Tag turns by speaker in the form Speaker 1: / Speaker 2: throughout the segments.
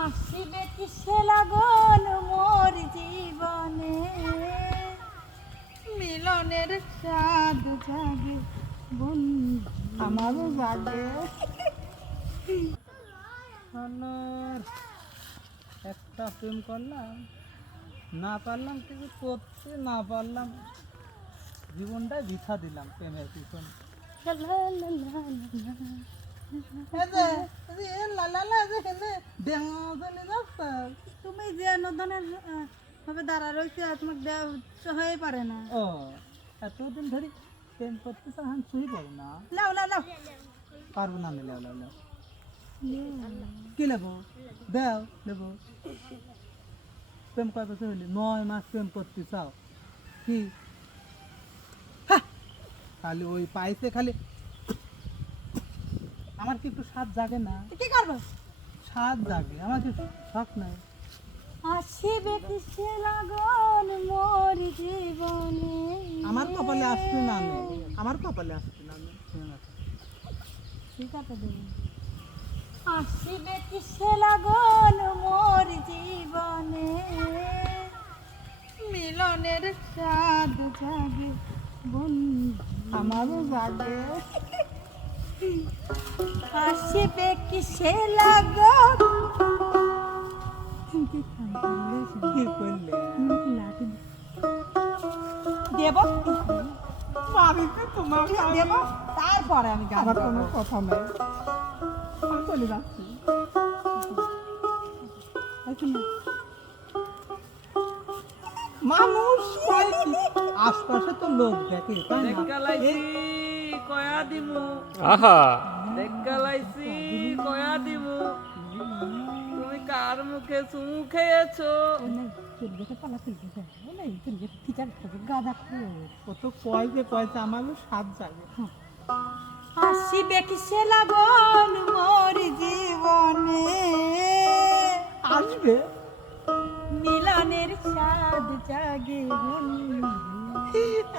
Speaker 1: আসিবে কিসে লাগন মোর জীবনে মিলনের স্বাদ জাগে
Speaker 2: আমারও জাগে একটা প্রেম করলাম না পারলাম কিছু করতে না পারলাম জীবনটা বৃথা দিলাম প্রেমের পিছন
Speaker 1: লা লা লা লা লা। তুমি যে নদনের ভাবে দাঁড়া রয়েছে তোমাকে দেওয়া হয়ে পারে না।
Speaker 2: ও এতদিন ধরে প্রেম করতে চান শুই পাবো না।
Speaker 1: লাও লাও লাও
Speaker 2: পারব না আমি লেও লেও লেও কি নেব দেও নেব প্রেম কয় বছর হইলি নয় মাস প্রেম করতে চাও। কি! খালি ওই পাইছে খালি আমার কি একটু স্বাদ জাগে না?
Speaker 1: কি করব?
Speaker 2: স্বাদ জাগে। আমার কি শখ নাই।
Speaker 1: আসিবে কিসে লাগন মোর জীবনে।
Speaker 2: আমার কপালে আসছে না আমি আমার কপালে আসছে না।
Speaker 1: ঠিক আছে। দেবো আসিবে কিসে লাগন মোর জীবনে। মিলনের স্বাদ জাগে বন্ধু।
Speaker 2: আমারও জাগে।
Speaker 1: আসিবে কিসে লাগন
Speaker 2: কি করলে
Speaker 1: দেব? দেব? তারপরে আমি গান
Speaker 2: আমার
Speaker 1: গাবো।
Speaker 2: কোনো কথা নেই। আমি চলে যাচ্ছি। মানুষ? আশপাশে তো লোক দেখে
Speaker 3: কয়া দিমু।
Speaker 4: আহা।
Speaker 3: দেখালাইছি কয়া দিমু। তুমি কার মুখে চুমু খেয়েছো?
Speaker 2: কত কয় যে কয়েছে আমারও স্বাদ জাগে
Speaker 1: আসিবে কিসে লাগন মোর জীবনে।
Speaker 2: আসবে।
Speaker 1: মিলনের স্বাদ জাগে বন্ধু।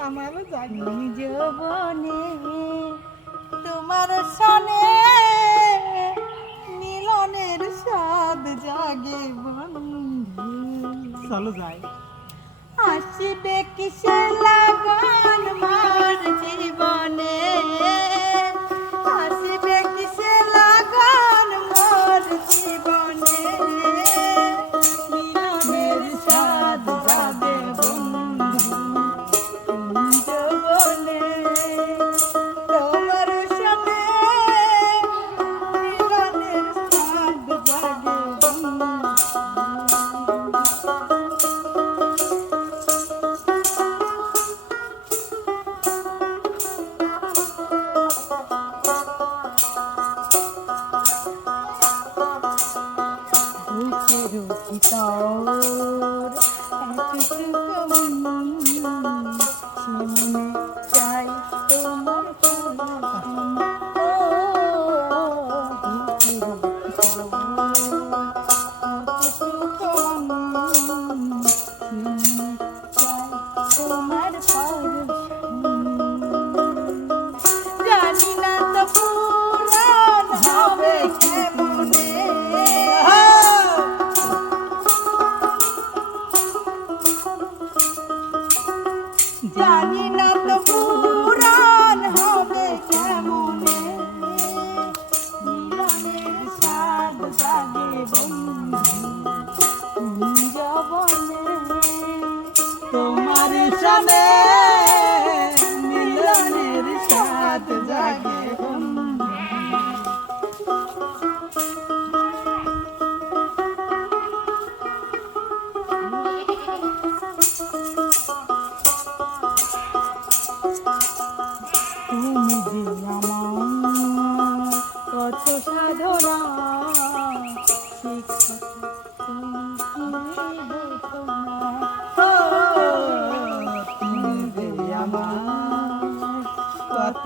Speaker 2: আমারও জানি
Speaker 1: যৌবনে তোমার সনে মিলনের স্বাদ জাগে বন্ধু।
Speaker 2: চলো যাই।
Speaker 1: আসবে কিসে লাগন মার জীবনে? বুকের ভিতর এতটুকু মন, সে মনে চাই তোমার পরাধীন।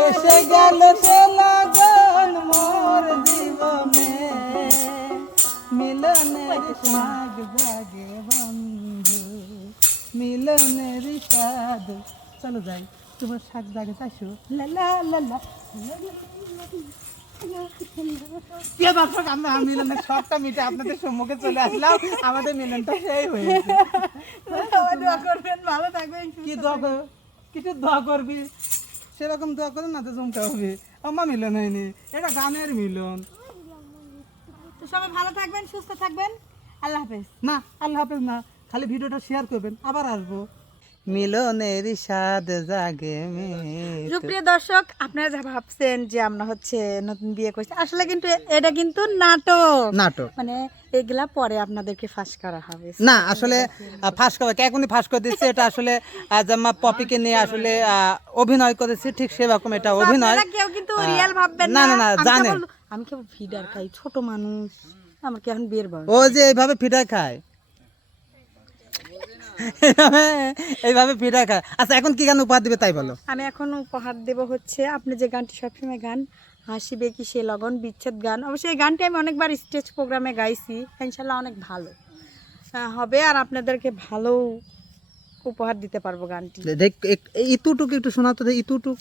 Speaker 2: এসে গেল সে লাগন মোর জীবনে। মিলনের সাগ জাগে বন্ধু মিলনের সাদ চলো যাই তোমার শাক জাগে চাইছো লা লা লা লা। প্রিয় দর্শক আমরা মিলনের সবটা মিটে আপনাদের সম্মুখে চলে আসলাম। আমাদের মিলনটা সেই হয়েছে
Speaker 1: ভালো থাকবেন
Speaker 2: কি দোয়া কিছু দোয়া করবি? সেরকম দোয়া করে না তো জমতে হবে। আমার মিলন হয়নি এটা গানের মিলন।
Speaker 1: তো সবাই ভালো থাকবেন সুস্থ থাকবেন। আল্লাহ হাফেজ।
Speaker 2: না আল্লাহ হাফেজ না খালি ভিডিওটা শেয়ার করবেন আবার আসব। মিলনের স্বাদ জাগে
Speaker 1: সুপ্রিয় দর্শক আপনারা যা ভাবছেন যে আমরা হচ্ছে নতুন বিয়ে করছি আসলে কিন্তু এটা কিন্তু নাটক।
Speaker 2: নাটক।
Speaker 1: মানে এগুলা পরে আপনাদেরকে ফাঁস করা হবে।
Speaker 2: না আসলে ফাঁস করে এখনই ফাঁস করে দিচ্ছে এটা আসলে জামা পপিকে নিয়ে আসলে অভিনয় করেছি ঠিক সেরকম এটা অভিনয়।
Speaker 1: কেউ কিন্তু রিয়েল ভাববেন
Speaker 2: না,
Speaker 1: না।
Speaker 2: না, না, জানেন।
Speaker 1: আমি কেবল ফিডার খাই ছোট মানুষ। আমার কি এখন বিয়ের বয়স?
Speaker 2: ও যে এইভাবে ফিডার খায়? এইভাবে- এইভাবে রাখা। খায় আচ্ছা এখন কি গান উপহার দিবে তাই বলো?
Speaker 1: আমি এখন উপহার দেব হচ্ছে আপনি যে গানটি সবসময় গান হাসিবে কি সে লগন বিচ্ছেদ গান। অবশ্যই এই গানটি আমি অনেকবার স্টেজ প্রোগ্রামে গাইছি ইনশাল্লাহ অনেক ভালো। হবে আর আপনাদেরকে ভালো উপহার দিতে পারব গানটি।
Speaker 2: দেখ ইতুটুক একটু শোনাতো ইতুটুক।